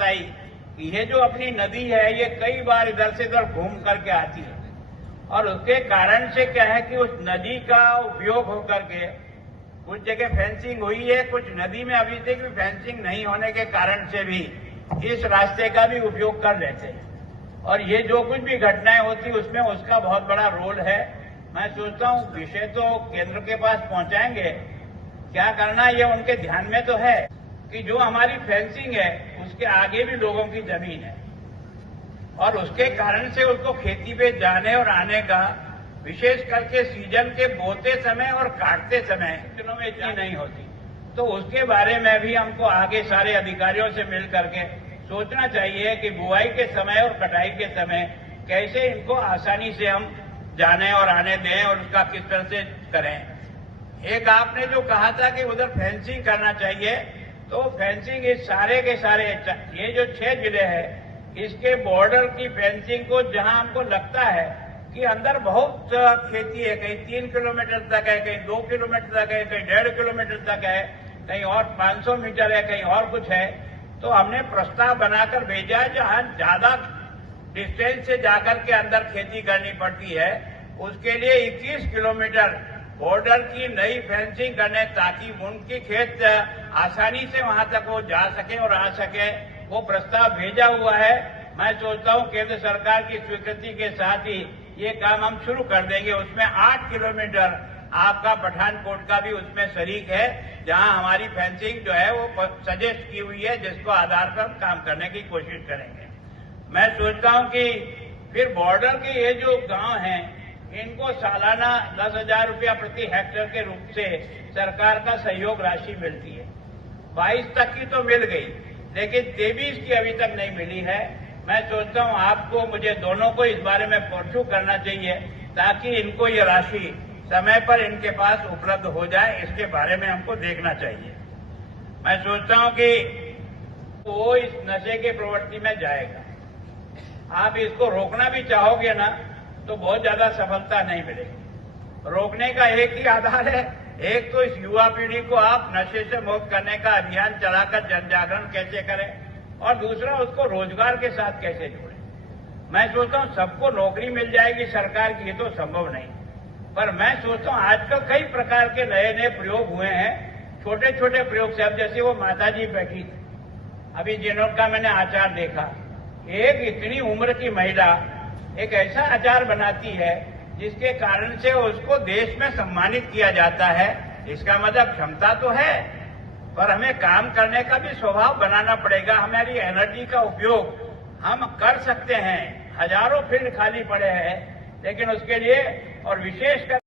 बताई कि ये जो अपनी नदी है ये कई बार इधर से उधर घूम करके आती है और उसके कारण से क्या है कि उस नदी का उपयोग होकर के कुछ जगह फेंसिंग हुई है, कुछ नदी में अभी तक भी फेंसिंग नहीं होने के कारण से भी इस रास्ते का भी उपयोग कर लेते हैं और ये जो कुछ भी घटनाएं होती उसमें उसका बहुत बड़ा रोल है। मैं सोचता हूं विषय तो केंद्र के पास पहुंचाएंगे, क्या करना ये उनके ध्यान में तो है कि जो हमारी फेंसिंग है उसके आगे भी लोगों की जमीन है और उसके कारण से उसको खेती पे जाने और आने का विशेष करके सीजन के बोते समय और काटते समय दिनों में इतनी नहीं होती, तो उसके बारे में भी हमको आगे सारे अधिकारियों से मिल करके सोचना चाहिए कि बुआई के समय और कटाई के समय कैसे इनको आसानी से हम जाने और आने दें और उसका किस तरह से करें। एक आपने जो कहा था कि उधर फेंसिंग करना चाहिए, तो फेंसिंग इस सारे के सारे ये जो 6 जिले हैं इसके बॉर्डर की फेंसिंग को जहां हमको लगता है कि अंदर बहुत खेती है, कहीं 3 किलोमीटर तक है, कहीं 2 किलोमीटर तक है, कहीं 1.5 किलोमीटर तक है, कहीं और 500 मीटर है, कहीं और कुछ है, तो हमने प्रस्ताव बनाकर भेजा है जहां ज्यादा डिस्टेंस से जाकर के अंदर खेती करनी पड़ती है उसके लिए 21 किलोमीटर बॉर्डर की नई फेंसिंग करने ताकि उनकी खेत आसानी से वहां तक वो जा सके और आ सके, वो प्रस्ताव भेजा हुआ है। मैं सोचता हूं केंद्र सरकार की स्वीकृति के साथ ही ये काम हम शुरू कर देंगे। उसमें 8 किलोमीटर आपका पठानकोट का भी उसमें शरीक है जहां हमारी फेंसिंग जो है वो सजेस्ट की हुई है, जिसको आधार पर हम काम करने की कोशिश करेंगे। मैं सोचता हूं कि फिर बॉर्डर के ये जो गांव हैं इनको सालाना 10,000 रुपया प्रति हेक्टेयर के रूप से सरकार का सहयोग राशि मिलती है। 22 तक की तो मिल गई लेकिन 23 की अभी तक नहीं मिली है। मैं सोचता हूं आपको मुझे दोनों को इस बारे में परसू करना चाहिए ताकि इनको ये राशि समय पर इनके पास उपलब्ध हो जाए, इसके बारे में हमको देखना चाहिए। मैं सोचता हूं कि वो इस नशे के प्रवृत्ति में जाएगा, आप इसको रोकना भी चाहोगे ना तो बहुत ज्यादा सफलता नहीं मिलेगी। रोकने का एक ही आधार है, एक तो इस युवा पीढ़ी को आप नशे से मुक्त करने का अभियान चलाकर जन जागरण कैसे करें और दूसरा उसको रोजगार के साथ कैसे जोड़ें। मैं सोचता हूं सबको नौकरी मिल जाएगी सरकार की, ये तो संभव नहीं, पर मैं सोचता हूं आजकल कई प्रकार के नए नए प्रयोग हुए हैं, छोटे छोटे प्रयोग से। अब जैसे वो माताजी बैठी थी अभी जिनका मैंने आचार देखा, एक इतनी उम्र की महिला एक ऐसा आचार बनाती है जिसके कारण से उसको देश में सम्मानित किया जाता है। इसका मतलब क्षमता तो है पर हमें काम करने का भी स्वभाव बनाना पड़ेगा। हमारी एनर्जी का उपयोग हम कर सकते हैं, हजारों फील्ड खाली पड़े हैं, लेकिन उसके लिए और विशेषकर